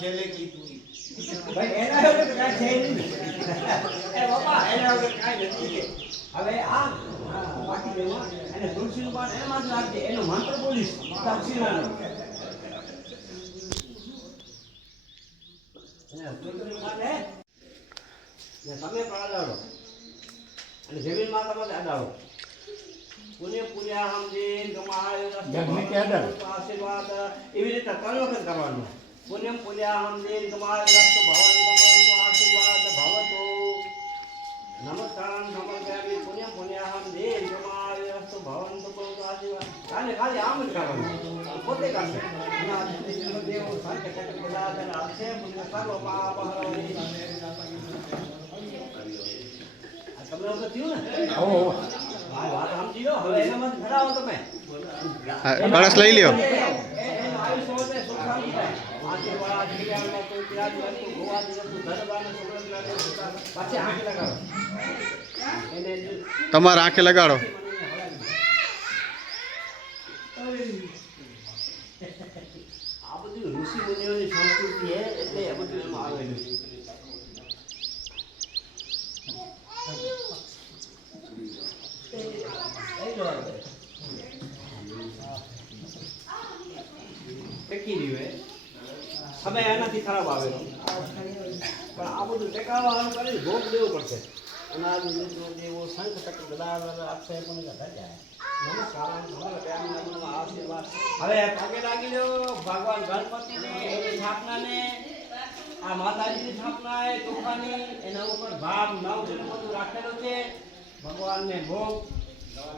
છેલ્લે કીધું ભાઈ એના વગર કાંઈ છે નહીં. એ બાપા એના વગર કાંઈ નથી. હવે આ બાકી દેવા અને તુલસીનું પાન એમાં જ નાખજે. એનો મંત્ર બોલીશ તક્ષિણાનો. તુલસીનું પાન હે ને તમે પણ અડાડો અને જમીન માતા માટે અડાડો. પુણ્ય પુણ્યાહમ દેન ગમાય આશીર્વાદ એવી રીતે 3 વખત કરવાનું. પુણ્યમ પુણ્યાહમ દેન ગમાય રસ્તો ભવન ગમન આશીર્વાદ ભવતો નમસ્કારમ સમર્પયામિ. પુણ્યમ પુણ્યાહમ દેન ગમાય રસ્તો ભવન ગમન આશીર્વાદ. ખાલી આમ જ કરવાનું. પોતે કરશે દેવ સંત કટ બધાને આપશે પુણ્ય સર્વ પાપ હરો. તમને તો થયું ને? વાત સમજી લો. હવે એનામાં ધરાવો તમે. કળશ લઈ લ્યો. તમારા આંખે લગાડો. આ બધું ઋષિ મુનિઓની સંસ્કૃતિ છે એટલે આ બધું એમાં આવેલું છે. હવે એનાથી ખરાબ આવેલો પણ આ બધું ટેકાવાનું કરીને ભોગ દેવો પડશે. અનાજ દેવો શંખ ચક્ર ગદા આપશે પણ જાય. નમસ્કાર આશીર્વાદ. હવે પગે લાગી લો ભગવાન ગણપતિને એની સ્થાપનાને. આ માતાજીની સ્થાપના એ ચોખાની એના ઉપર ભાગ 9 બધું રાખેલો છે. ભગવાનને ભોગ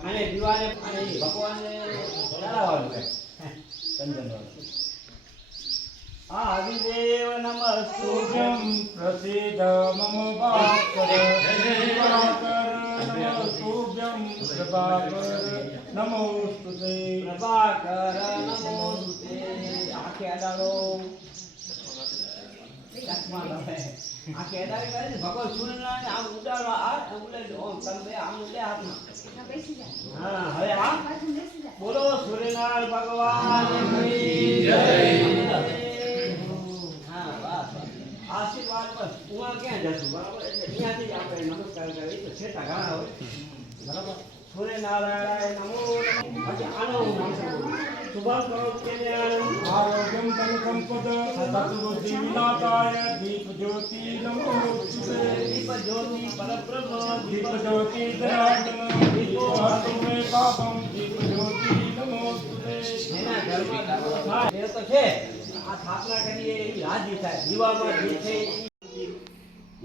અને દીવાને અને ભગવાનને ચડાવવાનું છે. ચંદનવાળું આદિદેવ નમસ્તુભ્યં પ્રસિદ્ધ મમ ભાસ્કર નમસ્તુભ્યં પ્રભાકર નમોસ્તુતે. પ્રભાકર નમોસ્તુતે. આંખે અડાડો. ચશ્મા લવે આંખે અડાડી કરીને ભગવાન સૂર્યનારાયણ આમ ઉડાડવા આ ઉડે તમે આમ ઉડે હાથમાં. હા હવે આ બોલો સૂર્યનારાયણ ભગવાન કી જય. આશીર્વાદ બસ ઉવા ક્યાં જશું બરાબર. એટલે અહીંયાથી જ આપણે નમસ્કાર કરીએ તો છેટા ઘણા હોય બરાબર. સૂર્યનારાયણ નમો પછી આનો શુભમ કરો કલ્યાણ આરોગ્યમ તન સંપદ સદબુદ્ધિ વિનાશાય દીપ જ્યોતિ નમોસ્તુતે. દીપ જ્યોતિ પરબ્રહ્મ દીપ જ્યોતિ ધરાત્મ દીપો હતુમે પાપમ દીપ જ્યોતિ નમોસ્તુતે. એના ઘરમાં દાખલો થાય એ તો છે. આ સ્થાપના કરીએ એવી હાજી થાય. દીવામાં જે છે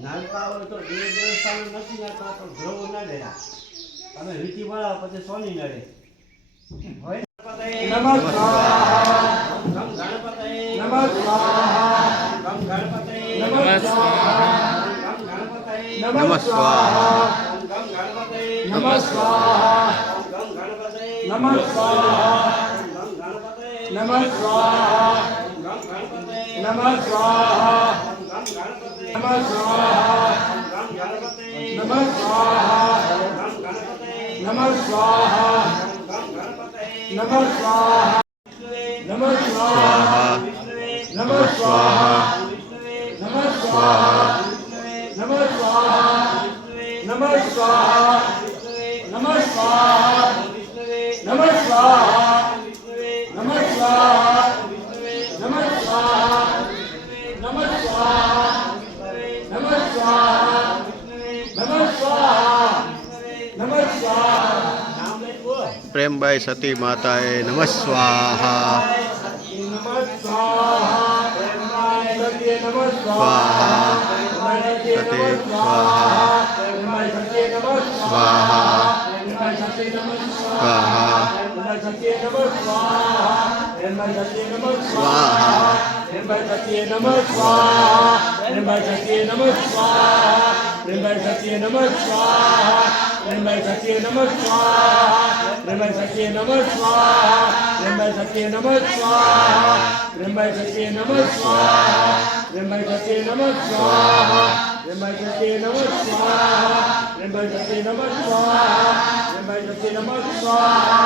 નાનકા હોય તો દેવસ્થાન નથી નાખતા તો ગ્રહ ના લેરા. તમે વીટી બનાવો પછી સોની નડે હોય. નમસ્કાર ગમ ગણપતે નમસ્કાર ગમ ગણપતે નમસ્કાર ગમ ગણપતે નમસ્કાર ગમ ગણપતે નમસ્કાર ગમ ગણપતે નમસ્કાર ગમ ગણપતે નમસ્કાર ગમ ગણપતે નમસ્કાર ગમ ગણપતે નમસ્કાર ગમ ગણપતે નમસ્કાર ગમ ગણપતે નમસ્કાર ગમ ગણપતે નમસ્કાર નમસ્કાર વિષ્ણુવે નમસ્કાર વિષ્ણુવે નમસ્કાર નમસ્કાર નમસ્કાર નમસ્કાર વિષ્ણુવે નમસ્કાર વિષ્ણુવે નમસ્કાર વિષ્ણુવે નમસ્કાર નમસ્કાર નમસ્કાર નમસ્કાર નમસ્કાર. નામ લઈ બોલો. પ્રેમભાઈ સતી માતાએ નમઃ સ્વાહા. નમસ્કાર સત્ય સ્વાહા. નમસ્કાર સતી સ્વાહા. સત્ય નમસ્કાર સ્વાહા. સત્ય નમસ્કાર સ્વાહા. સત્ય નમસ્કાર સત્ય સ્વાહા. નમસ્કાર સત્ય નમસ્કાર સત્ય નમસ્કાર સત્ય નમસ્કાર સત્ય નમસ્કાર સત્ય નમસ્કાર સત્ય નમસ્કાર સત્ય નમસ્કાર સત્ય નમસ્કાર त्र्यंबक नमः स्वाहा त्र्यंबक नमः स्वाहा त्र्यंबक नमः स्वाहा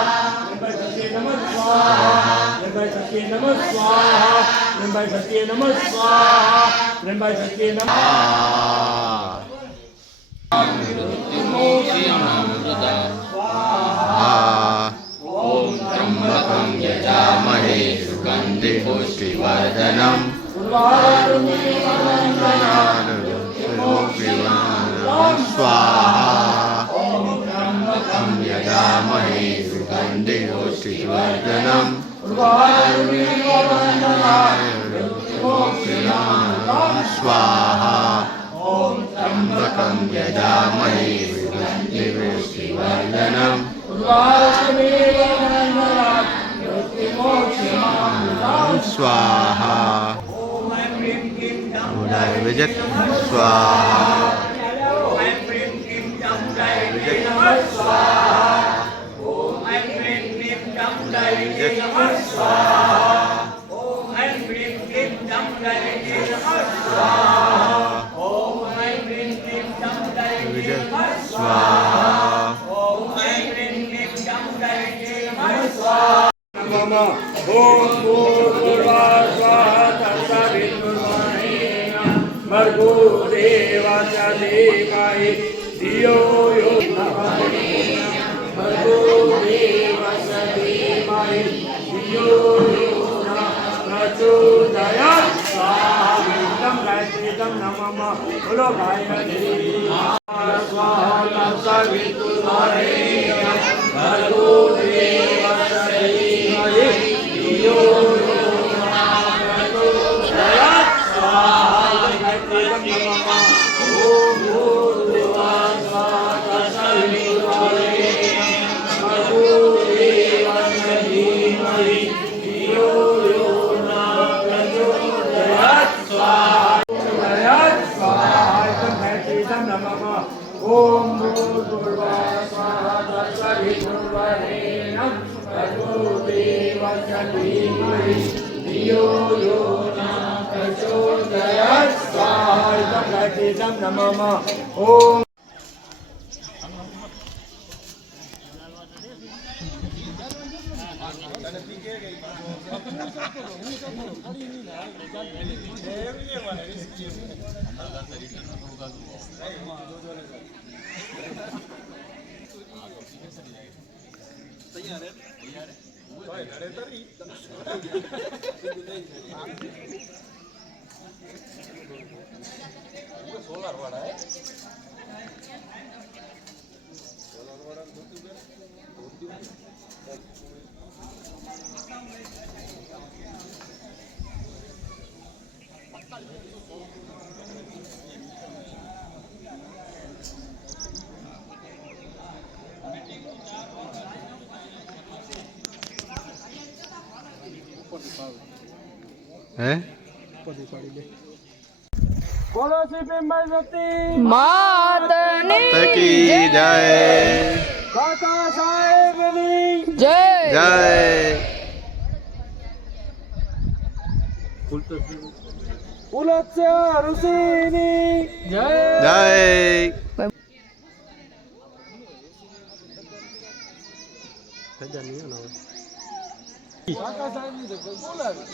त्र्यंबक नमः स्वाहा त्र्यंबक नमः स्वाहा त्र्यंबक नमः स्वाहा त्र्यंबक नमः ॐ त्र्यम्बकं यजामहे सुगन्धिं पुष्टिवर्धनम् स्वाहा ॐ त्र्यम्बकं यजामहे सुगन्धिं पुष्टिवर्धनम् स्वाहा ॐ त्र्यम्बकं यजामहे सुगन्धिं पुष्टिवर्धनम् स्वाहा विजय स्वाहा ओम भूर्भुवः स्वः तत्सवितुर्वरेण्यं भर्गो देवस्य धीमहि धियो यो नः भर्गो देवस्य धीमहि धियो यो नः प्रचोदयात् स्वाहा गायत्रीं नमः बोलो गायत्री स्वाहा तत्सवितुर्वरेण्यं भर्गो देवस्य धीमहि धियो यो नः प्रचोदयात् स्वाहा गायत्रीं नमः ओम भूर्भुवः स्वः तत्सवितुर्वरेण्यं भर्गो देवस्य धीमहि धियो यो नः प्रचोदयात् ओम भूर्भुवः स्वः तत्सवितुर्वरेण्यं भर्गो देवस्य धीमहि धियो यो नः प्रचोदयात् स्वाहा ओम હે બોલો શ્રી ભીમભાઈ સતી માતની તકી જય કાકા સાહેબની જય જય ઉલત્ય ઋષિની જય જય કાકા સાહેબની જય બોલાવે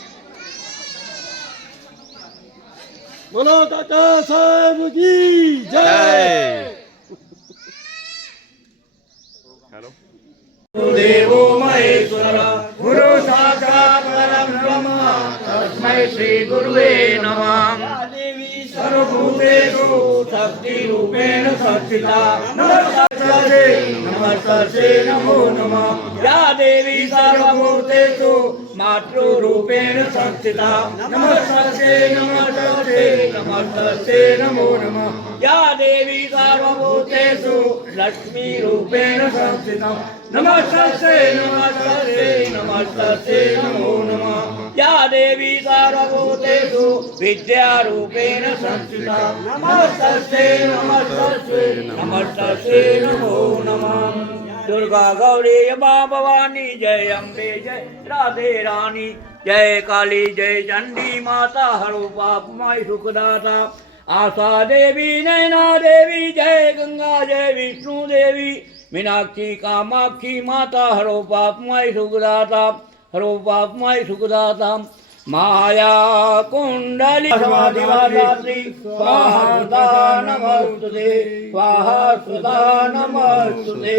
બોલો કાકા સાહેબ કી જય દેવો મહેશ્વર ગુરુ સાક્ષાત પરબ્રહ્મ તસ્મૈ શ્રી ગુરુવે નમઃ દેવી સર્વભૂતેષુ શક્તિ રૂપેણ સંસ્થિતા નમસ્તે નમસ્તે નમો નમઃ યા દેવી સર્વભૂતેષુ માતૃરૂપેણ સંસ્થિતા નમસ્તે નમસ્તે નમસ્તે નમો નમઃ યા દેવી સર્વભૂતેષુ લક્ષ્મી રૂપેણ સંસ્થિતા નમસ્તે નમસ્તે નમસ્તે નમો નમઃ યા દેવી સર્વભૂતેષુ વિદ્યારૂપેણ સંસ્થિતા નમસ્તે નમસ્તે નમસ્તે નમો નમઃ दुर्गा गौरी माँ भवानी जय अम्बे जय राधे रानी जय काली जय चंडी माता हरो पाप माय सुखदाता आशा देवी नैना देवी जय गंगा जय विष्णु देवी मीनाक्षी कामाक्षी माता हरो पापमय सुखदाता हरो पापमय सुखदाता माया कुंडली समाधिवादात्री स्वाहा सुधा नमस्तुते स्वाहा सुधा नमस्तुते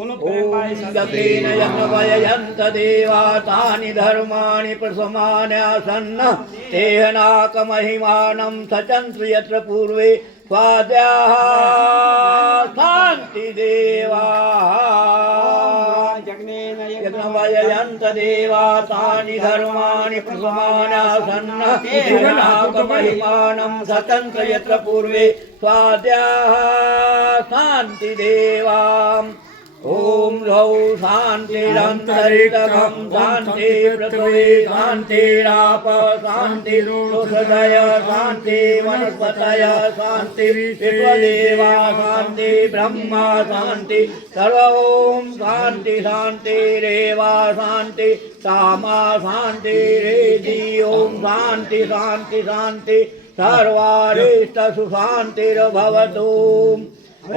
ओम यज्ञेन यज्ञवयन्त देवा तानि धर्माणि प्रसमान्यासन्न तेहनाकमहिमानं सचन्त्र यत्र पूर्वे स्वाद्याः शान्ति देवा यज्ञवयन्त देवा तानि धर्माणि प्रसमान्यासन्न तेहनाकमहिमानं सचन्त्र यत्र पूर्वे स्वाद्याः शान्ति देवा ओम द्रौ शान्तिरन्तरिक्षं शान्ति पृथ्वी शान्तिराप शान्तिरुषधय शान्ति वनस्पतय शान्ति विश्वदेवा शान्ति ब्रह्मा शान्ति सर्व ओम शान्ति शान्तिरेवा शान्ति सामा शान्तिरेधि ओम शान्ति शान्ति शान्ति सर्वारिष्ट सुशान्तिर्भवतु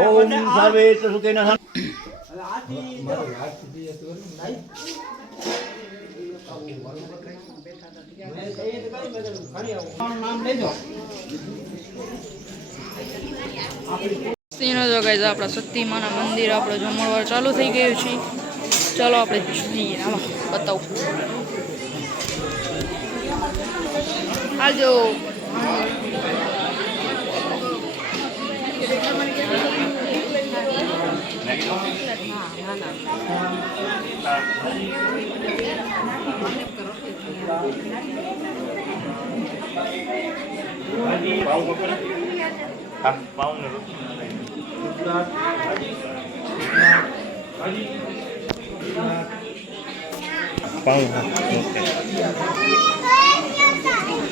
ओम सर्वे सुखिनः સીનો જો ગાઈઝ આપણા શક્તિમાના મંદિર આપણો જમણવાર ચાલુ થઈ ગયું છે. ચાલો આપણે જઈએ. આમાં બતાવું આવજો.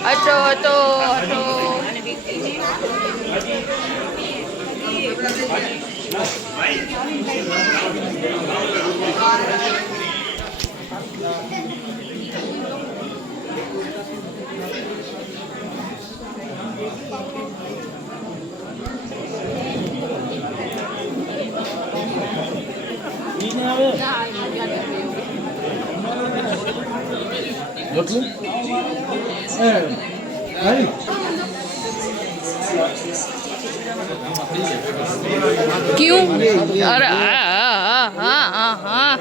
હટો હટો હટો. क्यों? अरे हाँ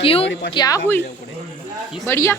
क्यों? क्या हुई? बढ़िया.